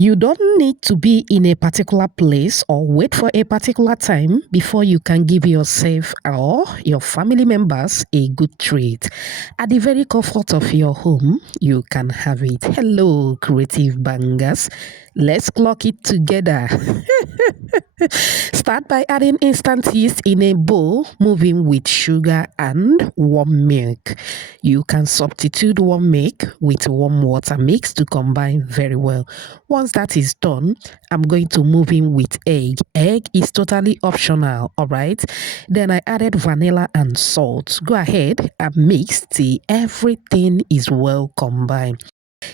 You don't need to be in a particular place or wait for a particular time before you can give yourself or your family members a good treat. At the very comfort of your home, you can have it. Hello, creative bangers. Let's clock it together. Start by adding instant yeast in a bowl, moving with sugar and warm milk. You can substitute warm milk with warm water mix to combine very well. Once that is done, I'm going to move in with egg. Egg is totally optional, all right? Then I added vanilla and salt. Go ahead and mix till everything is well combined.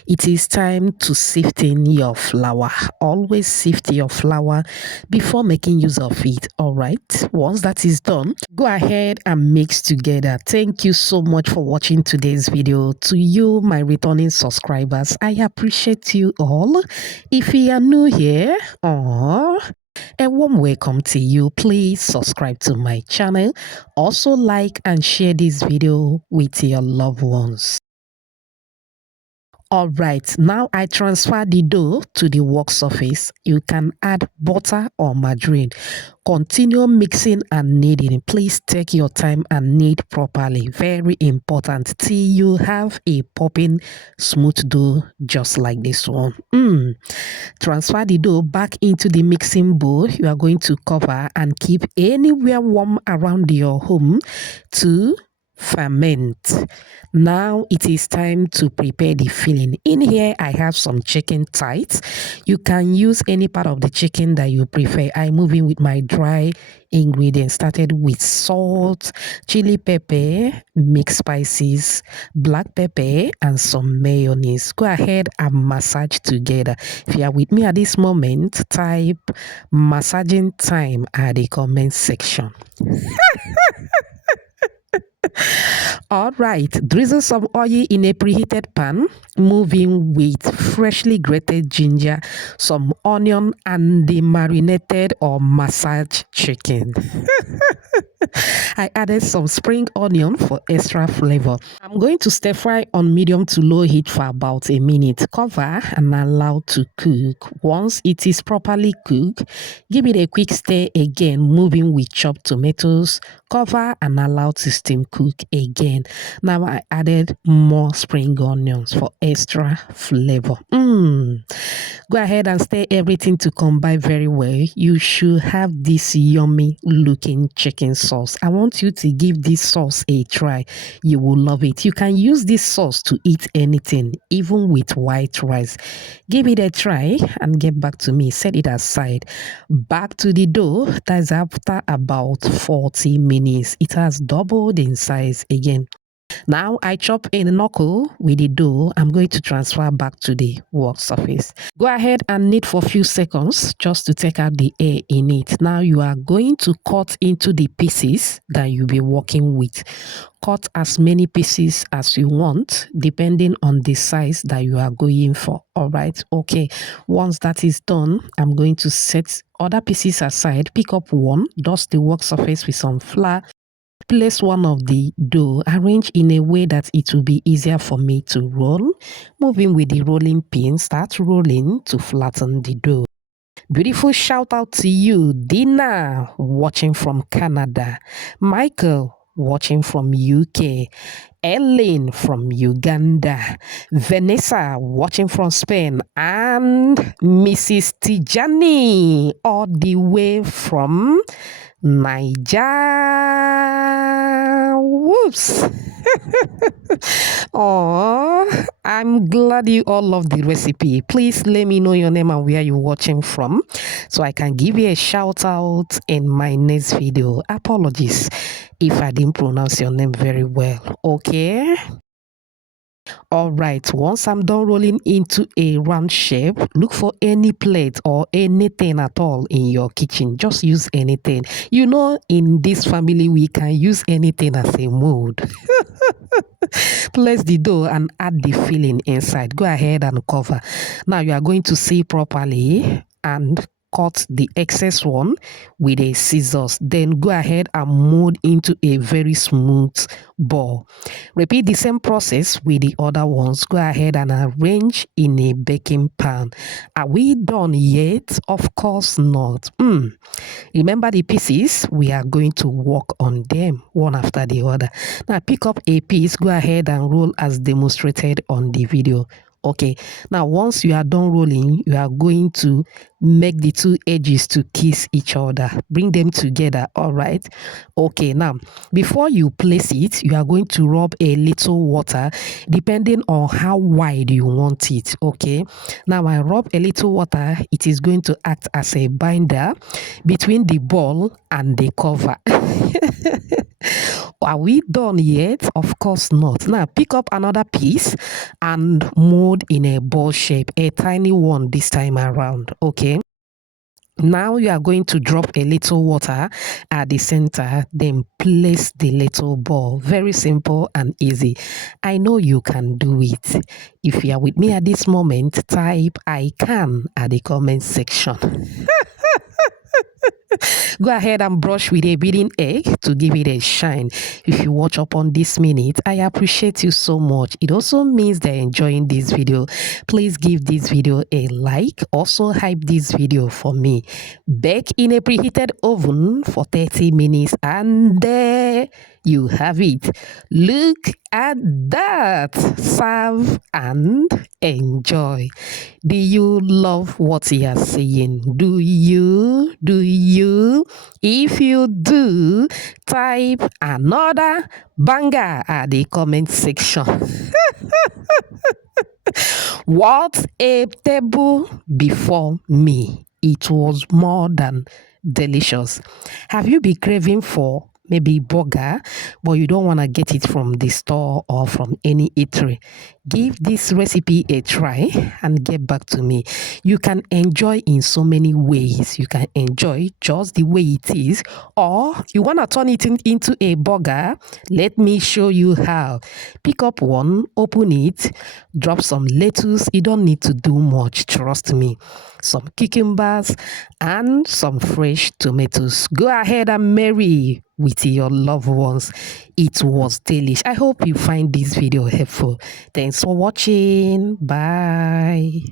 It is time to sift in your flour. Always sift your flour before making use of it. All right. Once that is done, go ahead and mix together. Thank you so much for watching today's video. To you, my returning subscribers, I appreciate you all. If you are new here, a warm welcome to you. Please subscribe to my channel. Also like and share this video with your loved ones. All right, now I transfer the dough to the work surface. You can add butter or margarine. Continue mixing and kneading. Please take your time and knead properly. Very important till you have a popping smooth dough just like this one. Transfer the dough back into the mixing bowl. You are going to cover and keep anywhere warm around your home to ferment. Now it is time to prepare the filling. In here I have some chicken thighs. You can use any part of the chicken that you prefer. I move in with my dry ingredients. Started with salt, chili pepper, mixed spices, black pepper, and some mayonnaise. Go ahead and massage together. If you are with me at this moment, type massaging time at the comment section. All right, drizzle some oil in a preheated pan, moving with freshly grated ginger, some onion, and the marinated or massaged chicken. I added some spring onion for extra flavor. I'm going to stir fry on medium to low heat for about a minute. Cover and allow to cook. Once it is properly cooked, give it a quick stir again, moving with chopped tomatoes. Cover and allow to steam cook again. Now I added more spring onions for extra flavor. Go ahead and stir everything to combine very well. You should have this yummy looking chicken sauce. I want you to give this sauce a try. You will love it. You can use this sauce to eat anything, even with white rice. Give it a try and get back to me. Set it aside. Back to the dough. That's after about 40 minutes. It has doubled in size again. Now I chop a knuckle with the dough. I'm going to transfer back to the work surface. Go ahead and knead for a few seconds just to take out the air in it. Now you are going to cut into the pieces that you'll be working with. Cut as many pieces as you want, depending on the size that you are going for. All right, okay. Once that is done, I'm going to set other pieces aside. Pick up one, dust the work surface with some flour. Place one of the dough, arrange in a way that it will be easier for me to roll. Moving with the rolling pin, start rolling to flatten the dough. Beautiful shout out to you, Dina, watching from Canada. Michael, watching from UK. Ellen from Uganda. Vanessa, watching from Spain. And Mrs. Tijani, all the way from Niger. Whoops. Oh, I'm glad you all love the recipe. Please let me know your name and where you're watching from so I can give you a shout out in my next video. Apologies if I didn't pronounce your name very well. Okay. All right, once I'm done rolling into a round shape, look for any plate or anything at all in your kitchen. Just use anything. You know, in this family, we can use anything as a mold. Place the dough and add the filling inside. Go ahead and cover. Now you are going to see properly and cut the excess one with a scissors. Then go ahead and mold into a very smooth ball. Repeat the same process with the other ones. Go ahead and arrange in a baking pan. Are we done yet? Of course not. Remember the pieces? We are going to work on them one after the other. Now pick up a piece, go ahead and roll as demonstrated on the video. Okay, now once you are done rolling, you are going to make the two edges to kiss each other. Bring them together, all right? Okay, now before you place it, you are going to rub a little water depending on how wide you want it, okay? Now I rub a little water, it is going to act as a binder between the ball and the cover. Are we done yet? Of course not. Now pick up another piece and mold in a ball shape, a tiny one this time around, okay? Now you are going to drop a little water at the center, then place the little ball. Very simple and easy. I know you can do it. If you are with me at this moment, type I can at the comment section. Go ahead and brush with a beaten egg to give it a shine. If you watch up on this minute, I appreciate you so much. It also means they're enjoying this video. Please give this video a like. Also hype this video for me. Bake in a preheated oven for 30 minutes and there you have it. Look at that. Serve and enjoy. Do you love what you are saying? Do you? Do you? If you do, type another banger at the comment section. What a table before me. It was more than delicious. Have you been craving for maybe burger, but you don't want to get it from the store or from any eatery? Give this recipe a try and get back to me. You can enjoy in so many ways. You can enjoy just the way it is, or you want to turn it into a burger. Let me show you how. Pick up one, open it, drop some lettuce. You don't need to do much, trust me. Some cucumbers and some fresh tomatoes. Go ahead and marry with your loved ones. It was delish. I hope you find this video helpful. Thanks for watching. Bye.